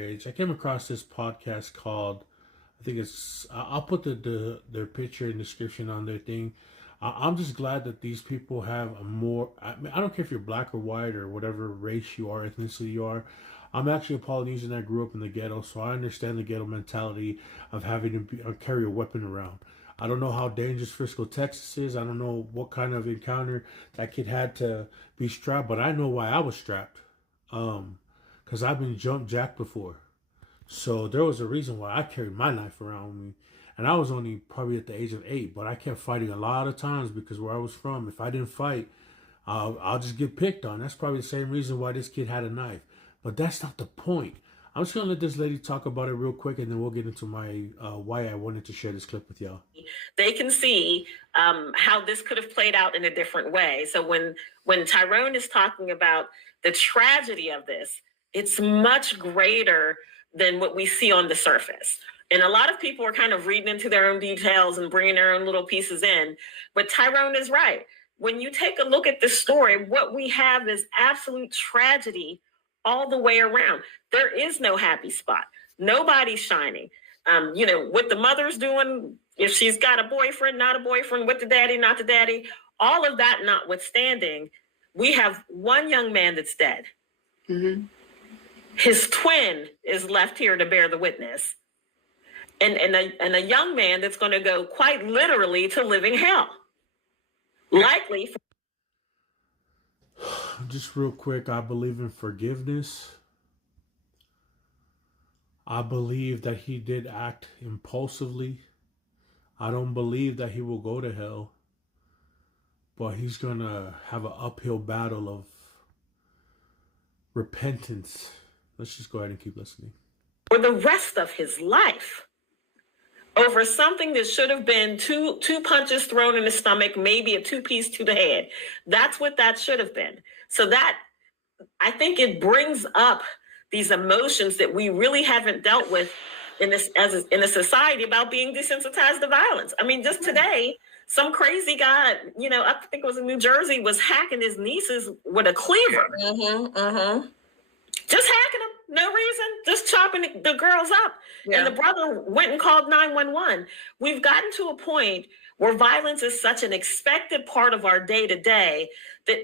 age, I came across this podcast called, I think it's, I'll put their picture and description on their thing. I'm just glad that these people have a more, I mean, I don't care if you're black or white or whatever race you are, ethnicity you are. I'm actually a Polynesian that grew up in the ghetto, so I understand the ghetto mentality of having to carry a weapon around. I don't know how dangerous Frisco, Texas is. I don't know what kind of encounter that kid had to be strapped, but I know why I was strapped. Because I've been jump jacked before. So there was a reason why I carried my knife around with me. And I was only probably at the age of 8, but I kept fighting a lot of times because where I was from, if I didn't fight, I'll just get picked on. That's probably the same reason why this kid had a knife. But that's not the point. I'm just going to let this lady talk about it real quick, and then we'll get into my why I wanted to share this clip with y'all. They can see how this could have played out in a different way. So when Tyrone is talking about the tragedy of this, it's much greater than what we see on the surface. And a lot of people are kind of reading into their own details and bringing their own little pieces in. But Tyrone is right. When you take a look at this story, what we have is absolute tragedy all the way around. There is no happy spot. Nobody's shining. What the mother's doing, if she's got a boyfriend, not a boyfriend, with the daddy, not the daddy, all of that notwithstanding, we have one young man that's dead. Mm-hmm. His twin is left here to bear the witness. And a young man that's going to go quite literally to living hell. Likely. Just real quick, I believe in forgiveness. I believe that he did act impulsively. I don't believe that he will go to hell. But he's going to have an uphill battle of repentance. Let's just go ahead and keep listening. For the rest of his life. Over something that should have been two punches thrown in the stomach, maybe a 2-piece to the head. That's what that should have been. So that, I think it brings up these emotions that we really haven't dealt with in a society about being desensitized to violence. I mean, just today, some crazy guy, I think it was in New Jersey, was hacking his nieces with a cleaver. Mm-hmm, mm-hmm. Just hacking them. No reason, just chopping the girls up. Yeah. And the brother went and called 911. We've gotten to a point where violence is such an expected part of our day-to-day that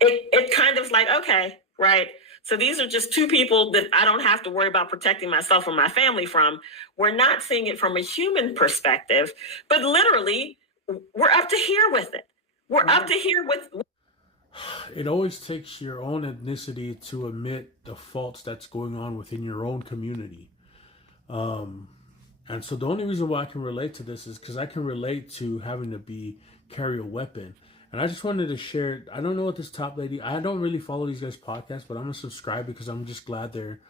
it kind of like, okay, right. So these are just two people that I don't have to worry about protecting myself or my family from. We're not seeing it from a human perspective, but literally we're up to here with it. We're up to here with... It always takes your own ethnicity to admit the faults that's going on within your own community. And so the only reason why I can relate to this is because I can relate to having to carry a weapon. And I just wanted to share, I don't know what this top lady, I don't really follow these guys' podcasts, but I'm going to subscribe because I'm just glad they're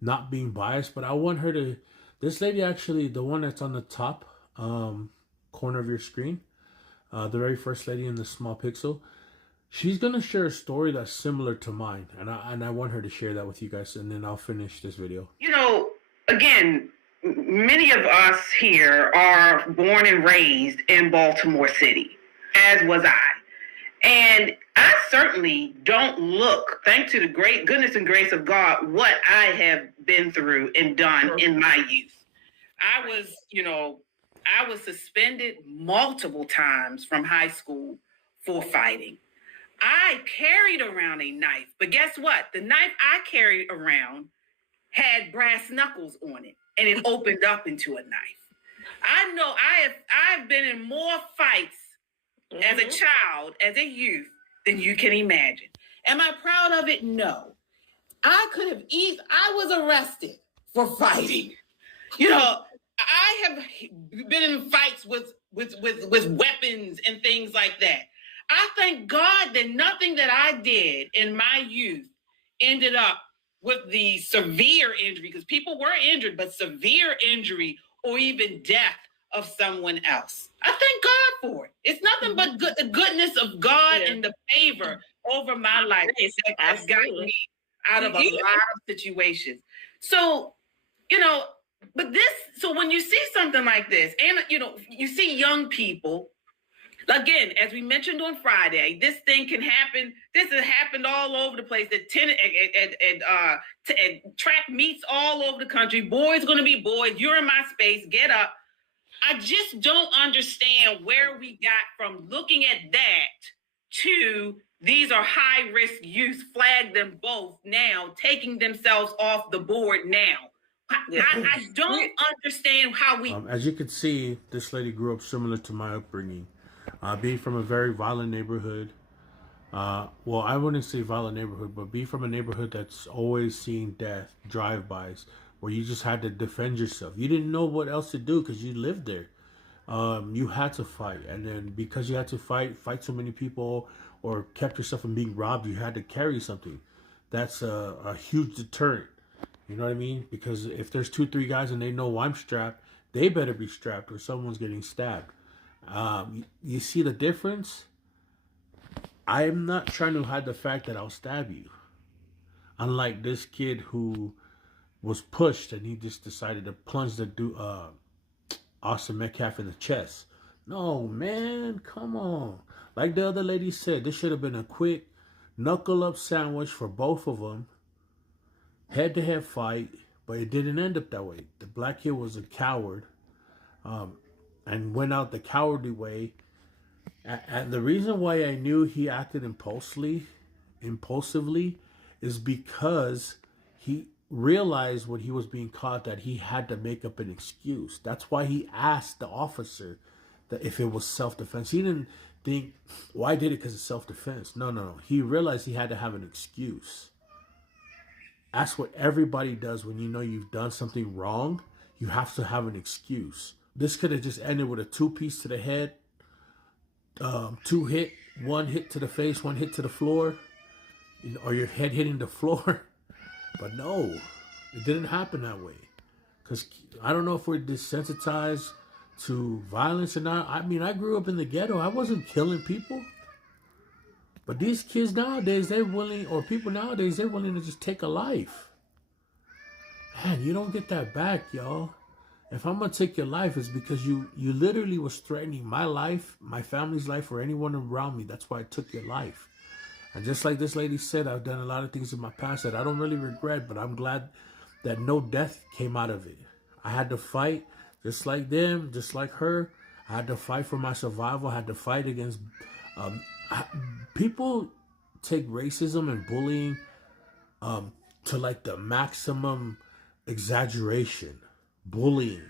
not being biased. But I want her to, this lady actually, the one that's on the top corner of your screen, the very first lady in the small pixel, she's going to share a story that's similar to mine. And I want her to share that with you guys, and then I'll finish this video. Again, many of us here are born and raised in Baltimore City, as was I. And I certainly don't look, thanks to the great goodness and grace of God, what I have been through and done in my youth. I was suspended multiple times from high school for fighting. I carried around a knife, but guess what? The knife I carried around had brass knuckles on it, and it opened up into a knife. I know I've been in more fights as a child, as a youth, than you can imagine. Am I proud of it? No. I was arrested for fighting. I have been in fights with weapons and things like that. I thank God that nothing that I did in my youth ended up with the severe injury, because people were injured, but severe injury or even death of someone else. I thank God for it. It's nothing but the goodness of God and the favor over my life that has gotten me out of a lot of situations. So, so when you see something like this, and you see young people Again, as we mentioned on Friday, this thing can happen. This has happened all over the place. Track meets all over the country. Boys going to be boys. You're in my space. Get up. I just don't understand where we got from looking at that to these are high risk youth. Flag them both now, taking themselves off the board now. I don't understand how we. As you can see, this lady grew up similar to my upbringing, being from a very violent neighborhood. Well, I wouldn't say violent neighborhood, but be from a neighborhood that's always seeing death, drive-bys, where you just had to defend yourself. You didn't know what else to do because you lived there. You had to fight, and then because you had to fight so many people, or kept yourself from being robbed, you had to carry something. That's a huge deterrent. You know what I mean? Because if there's 2, 3 guys and they know I'm strapped, they better be strapped or someone's getting stabbed. You see the difference? I am not trying to hide the fact that I'll stab you. Unlike this kid who was pushed and he just decided to plunge the Austin Metcalf in the chest. No, man, come on. Like the other lady said, this should have been a quick knuckle up sandwich for both of them. Head-to-head fight, but it didn't end up that way. The black kid was a coward and went out the cowardly way. And the reason why I knew he acted impulsively is because he realized when he was being caught that he had to make up an excuse. That's why he asked the officer that if it was self-defense. He didn't think, well, I did it because it's self-defense. No. He realized he had to have an excuse. That's what everybody does when you know you've done something wrong. You have to have an excuse. This could have just ended with a 2-piece to the head, 2 hit, 1 hit to the face, 1 hit to the floor, or your head hitting the floor. But no, it didn't happen that way. Because I don't know if we're desensitized to violence or not. I mean, I grew up in the ghetto. I wasn't killing people. But these kids nowadays, they're willing to just take a life. Man, you don't get that back, y'all. If I'm going to take your life, it's because you literally was threatening my life, my family's life, or anyone around me. That's why I took your life. And just like this lady said, I've done a lot of things in my past that I don't really regret, but I'm glad that no death came out of it. I had to fight just like them, just like her. I had to fight for my survival. I had to fight against... people take racism and bullying to like the maximum exaggeration. Bullying.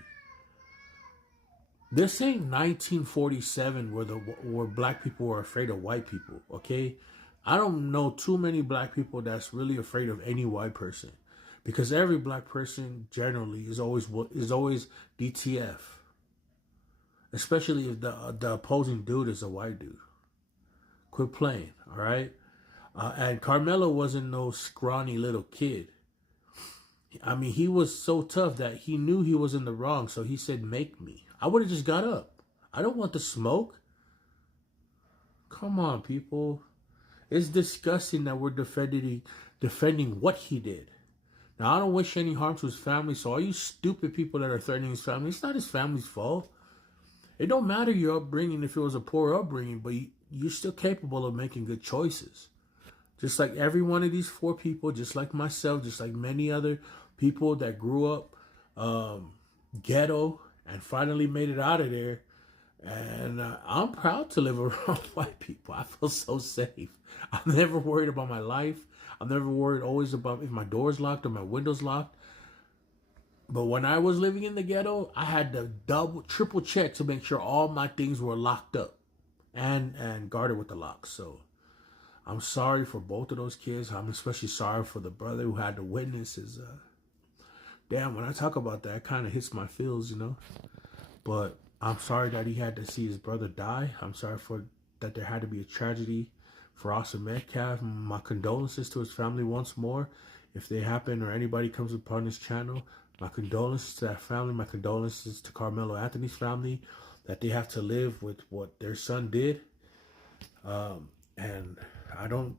This ain't 1947 where black people were afraid of white people, okay? I don't know too many black people that's really afraid of any white person, because every black person generally is always DTF, especially if the opposing dude is a white dude. Quit playing, all right? And Carmelo wasn't no scrawny little kid. I mean, he was so tough that he knew he was in the wrong, so he said, make me. I would have just got up. I don't want the smoke. Come on, people. It's disgusting that we're defending what he did. Now, I don't wish any harm to his family, so all you stupid people that are threatening his family, it's not his family's fault. It don't matter your upbringing if it was a poor upbringing, but you're still capable of making good choices. Just like every one of these 4 people, just like myself, just like many other people that grew up ghetto and finally made it out of there. And I'm proud to live around white people. I feel so safe. I'm never worried about my life. I'm never worried always about if my door's locked or my window's locked. But when I was living in the ghetto, I had to triple check to make sure all my things were locked up and guarded with the locks. So I'm sorry for both of those kids. I'm especially sorry for the brother who had to witness his... Damn, when I talk about that, it kind of hits my feels, you know. But I'm sorry that he had to see his brother die. I'm sorry that there had to be a tragedy for Austin Metcalf. My condolences to his family once more. If they happen or anybody comes upon this channel, my condolences to that family. My condolences to Carmelo Anthony's family that they have to live with what their son did. And I don't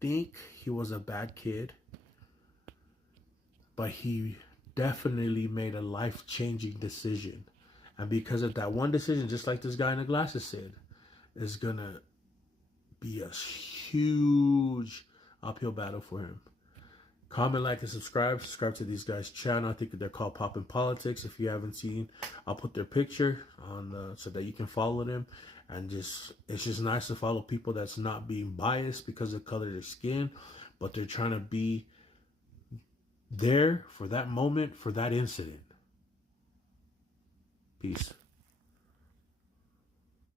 think he was a bad kid, but he definitely made a life-changing decision And because of that one decision, just like this guy in the glasses said, is gonna be a huge uphill battle for him. Comment, like, and subscribe. Subscribe to these guys' channel. I think they're called Poppin' Politics. If you haven't seen, I'll put their picture on so that you can follow them. And it's just nice to follow people that's not being biased because of the color of their skin, but they're trying to be there for that moment, for that incident. Peace.